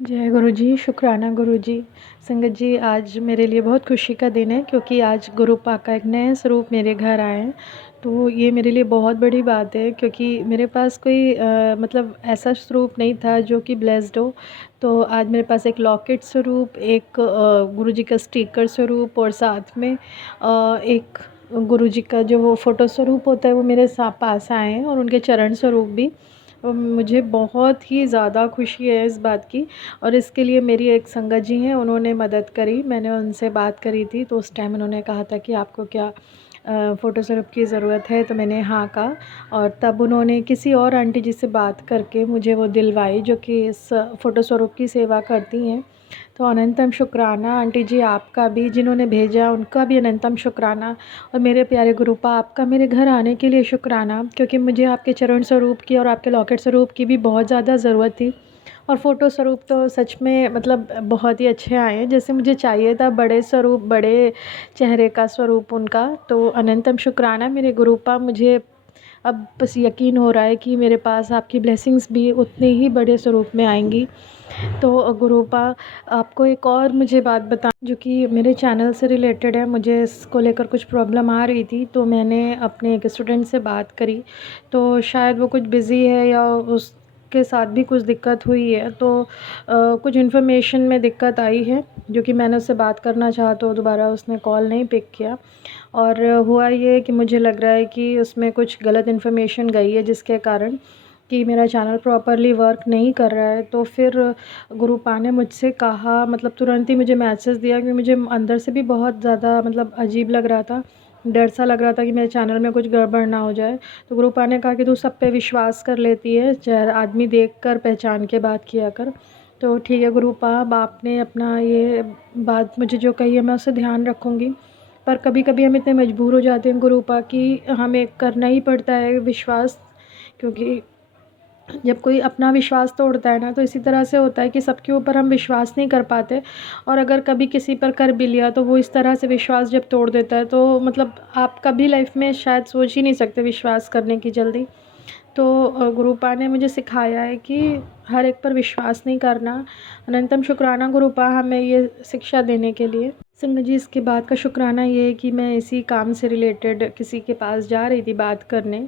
जय गुरु जी, शुक्राना गुरु जी। संगत जी, आज मेरे लिए बहुत खुशी का दिन है क्योंकि आज गुरु पा का एक नए स्वरूप मेरे घर आए हैं। तो ये मेरे लिए बहुत बड़ी बात है क्योंकि मेरे पास कोई मतलब ऐसा स्वरूप नहीं था जो कि ब्लेस्ड हो। तो आज मेरे पास एक लॉकेट स्वरूप, एक गुरु जी का स्टिकर स्वरूप और साथ में एक गुरु जी का जो वो फ़ोटो स्वरूप होता है वो मेरे पास आए हैं और उनके चरण स्वरूप भी। मुझे बहुत ही ज़्यादा खुशी है इस बात की। और इसके लिए मेरी एक संगत जी हैं, उन्होंने मदद करी। मैंने उनसे बात करी थी तो उस टाइम उन्होंने कहा था कि आपको क्या फ़ोटो स्वरूप की ज़रूरत है, तो मैंने हाँ कहा। और तब उन्होंने किसी और आंटी जी से बात करके मुझे वो दिलवाई जो कि इस फ़ोटो स्वरूप की सेवा करती हैं। तो अनंतम शुक्राना आंटी जी आपका भी, जिन्होंने भेजा उनका भी अनंतम शुक्राना। और मेरे प्यारे गुरुपा, आपका मेरे घर आने के लिए शुक्राना, क्योंकि मुझे आपके चरण स्वरूप की और आपके लॉकेट स्वरूप की भी बहुत ज़्यादा ज़रूरत थी। और फ़ोटो स्वरूप तो सच में मतलब बहुत ही अच्छे आए हैं, जैसे मुझे चाहिए था, बड़े स्वरूप, बड़े चेहरे का स्वरूप उनका। तो अनंतम शुक्राना मेरे गुरुपा, मुझे अब बस यकीन हो रहा है कि मेरे पास आपकी ब्लेसिंग्स भी उतने ही बड़े स्वरूप में आएंगी। तो गुरुपा, आपको एक और मुझे बात बता जो कि मेरे चैनल से रिलेटेड है। मुझे इसको लेकर कुछ प्रॉब्लम आ रही थी, तो मैंने अपने एक स्टूडेंट से बात करी। तो शायद वो कुछ बिज़ी है या उसके साथ भी कुछ दिक्कत हुई है, तो कुछ इन्फॉर्मेशन में दिक्कत आई है, जो कि मैंने उससे बात करना चाहा तो दोबारा उसने कॉल नहीं पिक किया। और हुआ ये कि मुझे लग रहा है कि उसमें कुछ गलत इन्फॉर्मेशन गई है, जिसके कारण कि मेरा चैनल प्रॉपरली वर्क नहीं कर रहा है। तो फिर गुरुपा ने मुझसे कहा, मतलब तुरंत ही मुझे मैसेज दिया, कि मुझे अंदर से भी बहुत ज़्यादा मतलब अजीब लग रहा था, डर सा लग रहा था कि मेरे चैनल में कुछ गड़बड़ ना हो जाए। तो गुरुपा ने कहा कि तू सब पे विश्वास कर लेती है, चाहे आदमी देख कर पहचान के बात किया कर। तो ठीक है गुरुपा, अब आपने अपना ये बात मुझे जो कही है मैं उसे ध्यान रखूँगी। पर कभी कभी हम इतने मजबूर हो जाते हैं गुरुपा कि हमें करना ही पड़ता है विश्वास, क्योंकि जब कोई अपना विश्वास तोड़ता है ना, तो इसी तरह से होता है कि सबके ऊपर हम विश्वास नहीं कर पाते। और अगर कभी किसी पर कर भी लिया तो वो इस तरह से विश्वास जब तोड़ देता है, तो मतलब आप कभी लाइफ में शायद सोच ही नहीं सकते विश्वास करने की जल्दी। तो गुरुपा ने मुझे सिखाया है कि हर एक पर विश्वास नहीं करना। अनंतम शुक्राना गुरुपा हमें ये शिक्षा देने के लिए। संगत जी, इसके बाद का शुक्राना ये है कि मैं इसी काम से रिलेटेड किसी के पास जा रही थी बात करने।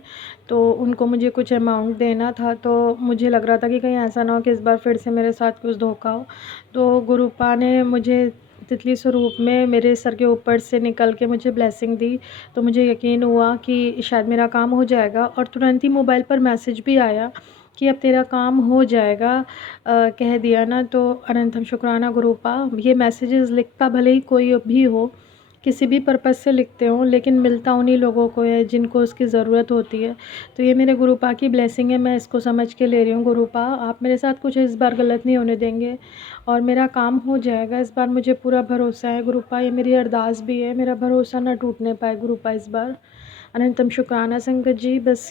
तो उनको मुझे कुछ अमाउंट देना था, तो मुझे लग रहा था कि कहीं ऐसा ना हो कि इस बार फिर से मेरे साथ कुछ धोखा हो। तो गुरुपा ने मुझे तितली स्वरूप में मेरे सर के ऊपर से निकल के मुझे ब्लेसिंग दी। तो मुझे यकीन हुआ कि शायद मेरा काम हो जाएगा, और तुरंत ही मोबाइल पर मैसेज भी आया कि अब तेरा काम हो जाएगा। कह दिया ना, तो अनंतम शुक्राना गुरुपा। ये मैसेजेस लिखता भले ही कोई भी हो, किसी भी पर्पज़ से लिखते हो, लेकिन मिलता उन्हीं लोगों को है जिनको उसकी ज़रूरत होती है। तो ये मेरे गुरुपा की ब्लेसिंग है, मैं इसको समझ के ले रही हूँ। गुरुपा, आप मेरे साथ कुछ इस बार गलत नहीं होने देंगे और मेरा काम हो जाएगा इस बार, मुझे पूरा भरोसा है गुरुपा। ये मेरी अरदास भी है, मेरा भरोसा ना टूटने पाए गुरुपा इस बार। अनंतम शुक्राना संगत जी, बस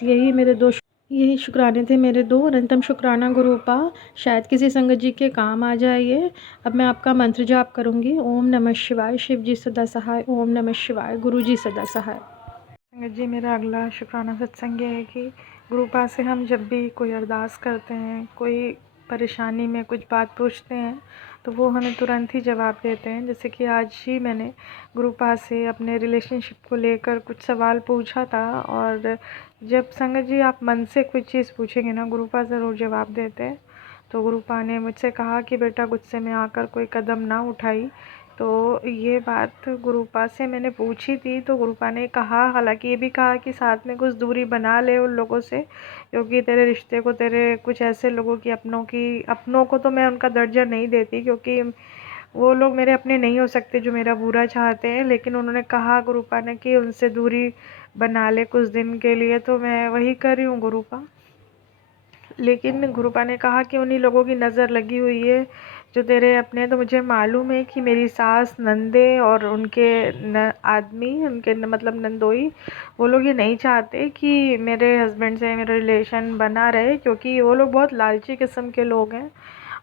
यही शुक्राने थे मेरे दो। अनंतम शुक्राना गुरुपा, शायद किसी संगत जी के काम आ जाए ये। अब मैं आपका मंत्र जाप करूँगी। ओम नमः शिवाय, शिव जी सदा सहाय। ओम नमः शिवाय, गुरु जी सदा सहाय। संगत जी, मेरा अगला शुक्राना सत्संग ये है कि गुरुपा से हम जब भी कोई अरदास करते हैं, कोई परेशानी में कुछ बात पूछते हैं, तो वो हमें तुरंत ही जवाब देते हैं। जैसे कि आज ही मैंने गुरुपा से अपने रिलेशनशिप को लेकर कुछ सवाल पूछा था, और जब संगत जी आप मन से कोई चीज़ पूछेंगे ना, गुरुपा ज़रूर जवाब देते हैं। तो गुरुपा ने मुझसे कहा कि बेटा गुस्से में आकर कोई कदम ना उठाई। तो ये बात गुरुपा से मैंने पूछी थी, तो गुरुपा ने कहा, हालांकि ये भी कहा कि साथ में कुछ दूरी बना ले उन लोगों से, क्योंकि तेरे रिश्ते को, तेरे कुछ ऐसे लोगों की, अपनों को तो मैं उनका दर्जा नहीं देती, क्योंकि वो लोग मेरे अपने नहीं हो सकते जो मेरा बुरा चाहते हैं। लेकिन उन्होंने कहा गुरुपा ने कि उनसे दूरी बना ले कुछ दिन के लिए, तो मैं वही कर रही हूँ गुरुपा। लेकिन गुरुपा ने कहा कि उन्हीं लोगों की नज़र लगी हुई है जो तेरे अपने। तो मुझे मालूम है कि मेरी सास, नंदे और उनके आदमी, उनके मतलब नंदोई, वो लोग ये नहीं चाहते कि मेरे हस्बैंड से मेरा रिलेशन बना रहे, क्योंकि वो लोग बहुत लालची किस्म के लोग हैं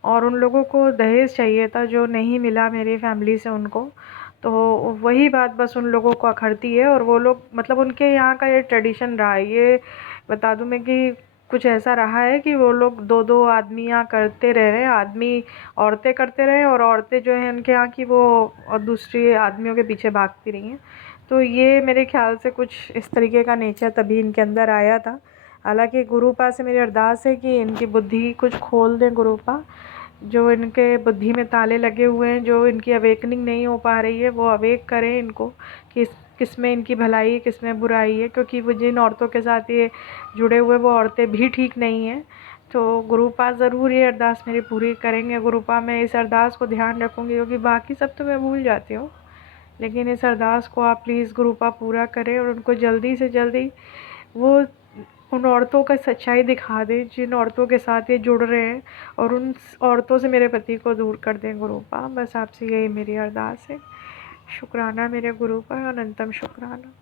और उन लोगों को दहेज चाहिए था जो नहीं मिला मेरी फैमिली से उनको। तो वही बात बस उन लोगों को अखरती है, और वो लोग मतलब उनके यहाँ का ये ट्रेडिशन रहा है। ये बता दूँ मैं कि कुछ ऐसा रहा है कि वो लोग दो दो आदमियाँ करते रह रहे हैं, आदमी औरतें करते रहे और औरतें जो हैं उनके यहाँ की वो और दूसरे आदमियों के पीछे भागती रही हैं। तो ये मेरे ख्याल से कुछ इस तरीके का नेचर तभी इनके अंदर आया था। हालांकि गुरुपा से मेरी अरदास है कि इनकी बुद्धि कुछ खोल दें गुरुपा, जो इनके बुद्धि में ताले लगे हुए हैं, जो इनकी अवेकनिंग नहीं हो पा रही है वो अवेक करें इनको कि किस में इनकी भलाई है, किस में बुराई है, क्योंकि वो जिन औरतों के साथ ये जुड़े हुए वो औरतें भी ठीक नहीं हैं। तो गुरुपा ज़रूर ये अरदास मेरी पूरी करेंगे। गुरुपा मैं इस अरदास को ध्यान रखूँगी, क्योंकि बाकी सब तो मैं भूल जाती हूँ, लेकिन इस अरदास को आप प्लीज़ गुरुपा पूरा करें और उनको जल्दी से जल्दी वो उन औरतों का सच्चाई दिखा दें जिन औरतों के साथ ये जुड़ रहे हैं, और उन औरतों से मेरे पति को दूर कर दें गुरुपा। बस आपसे यही मेरी अरदास है। शुक्राना मेरे गुरुपा, अनंतम शुक्राना।